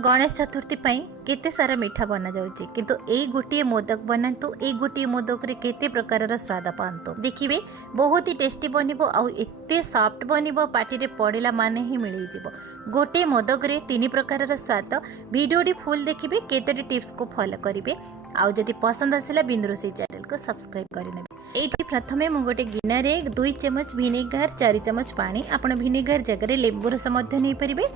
गणेश चतुर्थी केते सारा मिठा बना जाउची किंतु एई गोटिए मोदक बनातु एई गोटिए मोदक रे केते प्रकार स्वाद पांतु देखिबे बहुत ही टेस्टी बनिबो आउ एते सॉफ्ट बनिबो पाटी रे पड़िला माने ही मिली जिवो गोटे मोदक रे तीन प्रकार स्वाद वीडियोटी फुल देखिबे केतोटी टिप्स को फॉलो करिवे आउ जदि पसंद आसिला बिंदुरोसई चैनल को सब्सक्राइब करिनेबे। एठी प्रथमे मु गोटे गिना रे 2 चम्मच विनेगर 4 चम्मच पानी आपण विनेगर जगह लेंबू रस मध्य नहीं परिबे।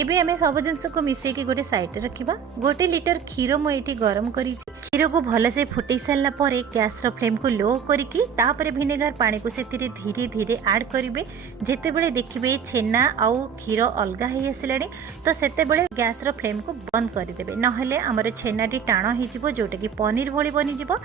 एबे हमें सब जिंस को मिसे के गोटे साइड रे रखिबा। गोटे लीटर क्षीर मु एठी गरम करी क्षीर को भल से फुटई सारला परे गैस रो फ्लेम को लो करिकी तापरे विनेगर पानी को सेतिरे धीरे धीरे ऐड करिवे। जेते बेले देखिबे छेना आउ क्षीर अलगा हे आसिलानी तो सेते बेले गैस रो फ्लेम को बंद कर देबे नहले हमर छेनाटी टाण हे जिवो जोटा कि पनीर भली बनी जिवो।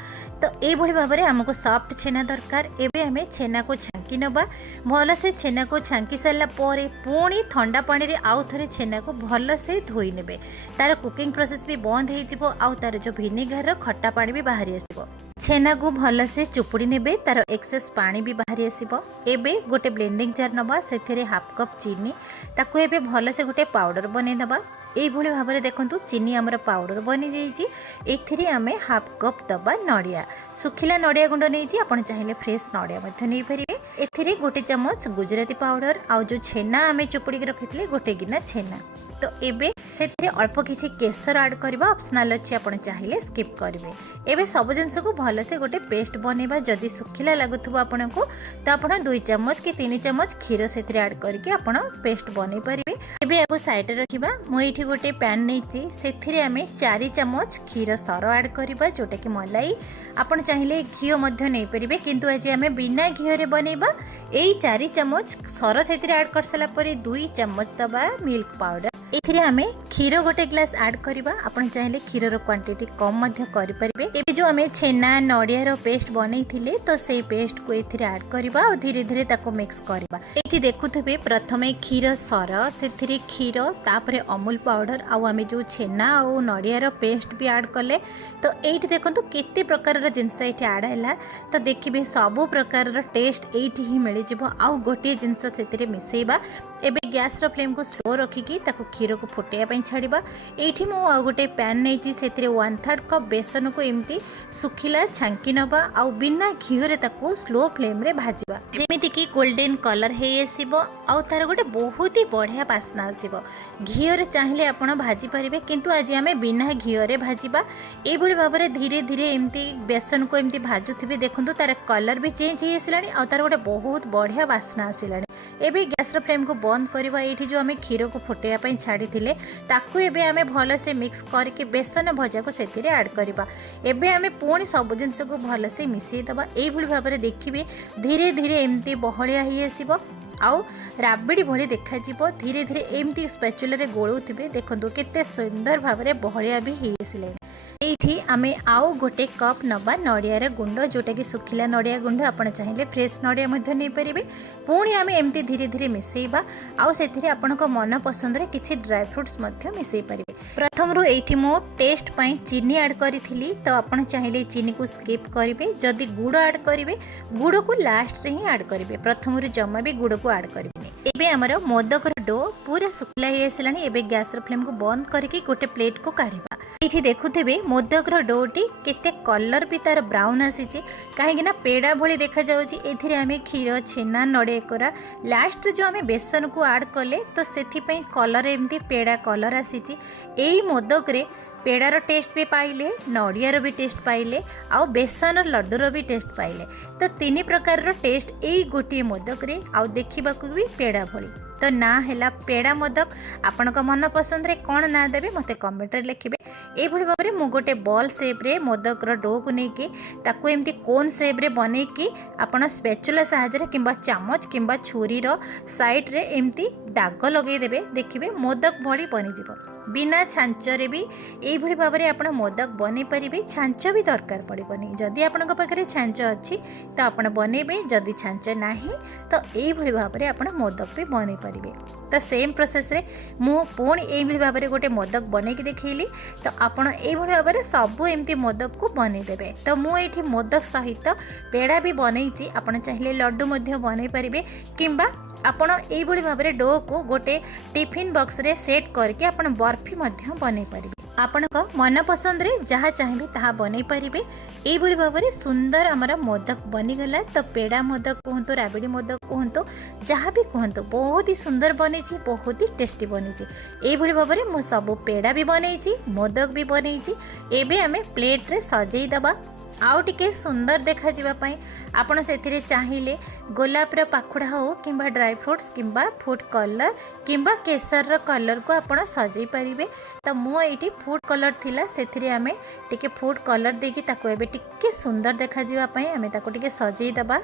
तो ए भली भाबरे हमको सॉफ्ट छेना दरकार। एबे हमें छेना को छांकी नबा भल से छेना को छांकी सारला परे पुणी ठंडा पानी रे आउ थरे छेना को भल से धोई नेबे। तार कुकिंग प्रोसेस भी बंद हे जिवो आउ तार जो विनेगर रो खट्टा पानी भी बाहरी आसीबो। छेना को भल से चुपुड़ी नेबे तार एक्सेस पानी भी बाहरी आसीबो। एबे गोटे ब्लेंडिंग जार नबा सेथिरे हाफ कप चीनी ताकू एबे भल से गोटे पाउडर बने नबा। एई भली भाबरे देखंतु चीनी हमर पाउडर बनी जाईची। एथिरे हमें हाफ कप दबा नडिया सुखिला नडिया गुंड नेईची आपण चाहिले फ्रेश नडिया मध्य नै परिबे। एथिरे गोटे चम्मच गुजराती पाउडर आउ जो छेना हमें चुपुड़ी के रखितले गोटे गिना छेना। तो एबे सेथिरे अल्प किछि केसर ऐड करबा ऑप्शनल अछि आपण चाहिले स्किप करबे। एबे सब जिंस को भल से गोटे पेस्ट बनेबा जदी सुखिला लागुथबो आपण को तो आपण 2 चम्मच कि 3 चम्मच क्षीर सेथिरे ऐड करके आपण पेस्ट बनै परिबे। एबे आगो साइड रे रखिबा। मु एठी गोटे पैन नेछि सेथिरे हमें 4 चम्मच क्षीर सर ऐड करबा जोटा कि मलाई आपण चाहिले घी मध्य नै परिबे किंतु आज हमें बिना घी रे बनेबा। एई 4 चम्मच सर सेथिरे ऐड कर सला परे 2 चम्मच दबा मिल्क पाउडर एथिरे हमें क्षीर गोटे ग्लास ऐड करबा। आपण चाहिले क्षीर रो क्वांटिटी कम मध्य करि परिबे। एबे जो हमें छेना नडिया रो पेस्ट बनै थिले तो सेई पेस्ट को एथिरे ऐड करबा और धीरे धीरे ताको मिक्स करबा। एठी देखुथबे प्रथमे क्षीर सर सेथिरे क्षीर तापरे अमूल पाउडर आउ हमें जो छेना और नडिया रो पेस्ट भी ऐड कले तो एठी देखंतु केते प्रकार रो जिंस एठी ऐड हैला तो देखिबे सब प्रकार रो टेस्ट एठी ही मिलि जिवो आउ गोटे जिंस सेथिरे मिसेइबा। एबे गैस रो फ्लेम को स्लो रखिकी ताको क्षीर को फुटेया पई छाड़िबा। एठी मु आ गोटे पैन नेची सेथिरे 1/3 कप बेसन को एमती सुखिला छांकी नबा आउ बिना घी रे ताको स्लो फ्लेम रे भाजिबा जेमिति कि गोल्डन कलर हे आसीबो आउ तार गोटे बहुत ही बढ़िया वासना आसीबो। घी रे चाहिले आपण भाजी परिबे किंतु आज हमें बिना घी रे भाजिबा। ए भली भाबरे धीरे धीरे एमती बेसन को एमती भाजुथिबे देखंतु तार कलर भी चेंज हे आसिलानी आउ तार गोटे बहुत बढ़िया वासना आसिलानी। एबे गैस रो फ्लेम को बंद करबा। एठी जो हमें क्षीर को फुटेया पई छाड़ी थिले ताकू एबे हमें भल से मिक्स करके बेसन भजा को सेतिरे ऐड करबा। एबे हमें पुणी सब जिंस को भल से मिसई दबा। एई भली भाबरे देखिबे धीरे धीरे एमती बहलिया ही आसीबो आउ राबड़ी भली देखा जीवो। धीरे धीरे एमती स्पैचुला रे गोळुथिबे देखंतु केते सुंदर भाबरे बहलिया भी ही आसिले। एठी आमे आउ गोटे कप नबा नडिया रे गुंड जोटा कि सुखिला नडिया गुंड आपण चाहिले फ्रेश नडिया मध्य नै परिबे। पुणी आमे एमती धीरे धीरे मिसेइबा आउ सेथिरे आपनको मन पसंद रे किछि ड्राई फ्रूट्स मध्य मिसेइ परिबे। प्रथम रु एठी मो टेस्ट पई चीनी ऐड करिथिली तो आपण चाहिले चीनी को स्किप करिवे। जदी गुड़ ऐड करिवे गुड़ को लास्ट रे ही ऐड करिवे प्रथम रु जम्मा भी गुड़ को ऐड करिवे। एबे हमर मोदक रो डो पूरा सुखला हे आसिलानी। एबे गैस रो फ्लेम को बंद करके गोटे प्लेट को काढिबा। एठी देखुथिबे मोदक रो डोटी केते कलर भी तार ब्राउन आसीची काहेकि ना पेड़ा भली देखा जाउची। एथिरे हमें क्षीर छेना नडिया कोरा लास्ट जो हमें बेसन को ऐड कले तो सेथि पई कलर एमती पेड़ा कलर आसीची। एई मोदक रे पेड़ा रो टेस्ट भी पाइले नडिया रो भी टेस्ट पाइले आउ बेसन लड्डू रो भी टेस्ट पाइले तो तीन प्रकार रो टेस्ट एई गोटी मोदक रे आउ देखिबा को भी पेड़ा भली। तो ना हैला पेड़ा मोदक आपण को मन पसंद रे कोन ना देबे मते कमेंट रे लिखिबे। ए भली भाबरे मु गोटे बॉल शेप रे मोदक रो डो को नै कि ताको एमती कोन शेप रे बनै कि आपण स्पैचुला सहायता रे किबा चामच किबा छुरी रो साइड रे एमती दाग लगै देबे देखिबे मोदक भली बनि जिवो। बिना छांच रे भी एई भली भाबरे आपण मोदक बनै परिबे। छांच भी दरकार पड़िबनी। जदि आपनक पाखरे छांच अछि तो आपण बनेबे जदि छांच नाही तो एई भली भाबरे आपण मोदक भी बनै परिबे। तो सेम प्रोसेस रे मु पुणी एई भली भाबरे गोटे मोदक बनै कि देखैली तो आपण एई भली भाबरे सब एमती मोदक को बनै देबे। तो मु एठी मोदक सहित पेड़ा भी बनैची आपण चाहिले लड्डू मध्य बनै परिबे किंबा आपण एइभଳି भाबरे डो को गोटे टिफिन बॉक्स रे सेट करके आपण बर्फी मध्य बनै परिबे। आपनको मन पसंद रे जहाँ चाहिए ताहा बनै परिबे। एइभଳି भाबरे सुंदर हमर मोदक बनी गला। तो पेड़ा मोदक कहंतु राबिड़ी मोदक कहंतु जहाँ भी कहंतु बहुत ही सुंदर बनी छी, बहुत ही टेस्टी बनी छी। एइभଳି भाबरे मु सब पेड़ा भी बनै छी, मोदक भी बनै छी। एबे हमें प्लेट रे सजेई दबा आउ टिके सुंदर देखा जीवा पई आपण सेथिरे चाहिए गोलाप रो पाखुड़ा हो किंबा ड्राई फ्रूट्स किंबा फूड कलर किंबा केसर रो कलर को आपण सजई परिबे। तो मु एठी फूड कलर थिला सेथिरे आमे टिके फूड कलर देकी ताको एबे टिके सुंदर देखा जीवा पई आमे ताको टिके सजई दबा।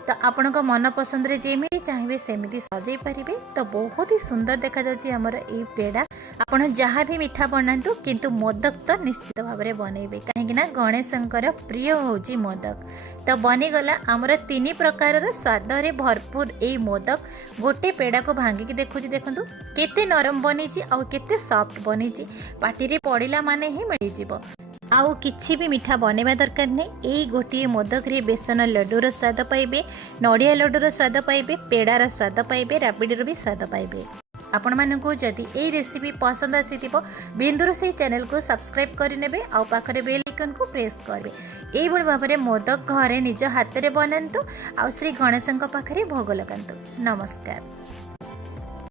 तो आपण को मन पसंद रे जेमिति चाहिए सेमिति सजई परिबे। तो बहुत ही सुंदर देखा जाउची हमर ए पेड़ा। आपण जहाँ भी मिठा बनातु किंतु मोदक तो निश्चित भाव में बनइबे कहीं ना गणेशंकर प्रिय होची मोदक। तो बनीगला आमर 3 प्रकार स्वाद रे भरपूर ए मोदक। गोटे पेड़ा को भांगिकी देखुची देखंतु केते नरम बनीची आउ केते सॉफ्ट बनीची, पाटी रे पड़िला माने ही मिल जिवो। आउ किछि भी मिठा बनेबा दरकार नहीं। एई गोटे मोदक रे बेसन लड्डूर स्वाद पाइबे, नड़िया लड्डूर स्वाद पाइबे, पेड़ार स्वाद पाइबे, राबिडीर भी स्वाद पाइबे। आपण मानकु जदि एई रेसिपी पसंद आसीथिबो बिंदुरोसेई चैनल को सब्सक्राइब करि नेबे आउ पाखरे बेल आइकन को प्रेस करबे। एई भଳି भाबरे मोदक घरे निज हाथ रे बनांतु आउ श्री गणेशଙ୍କ पाखरे भोग लगांतु। नमस्कार।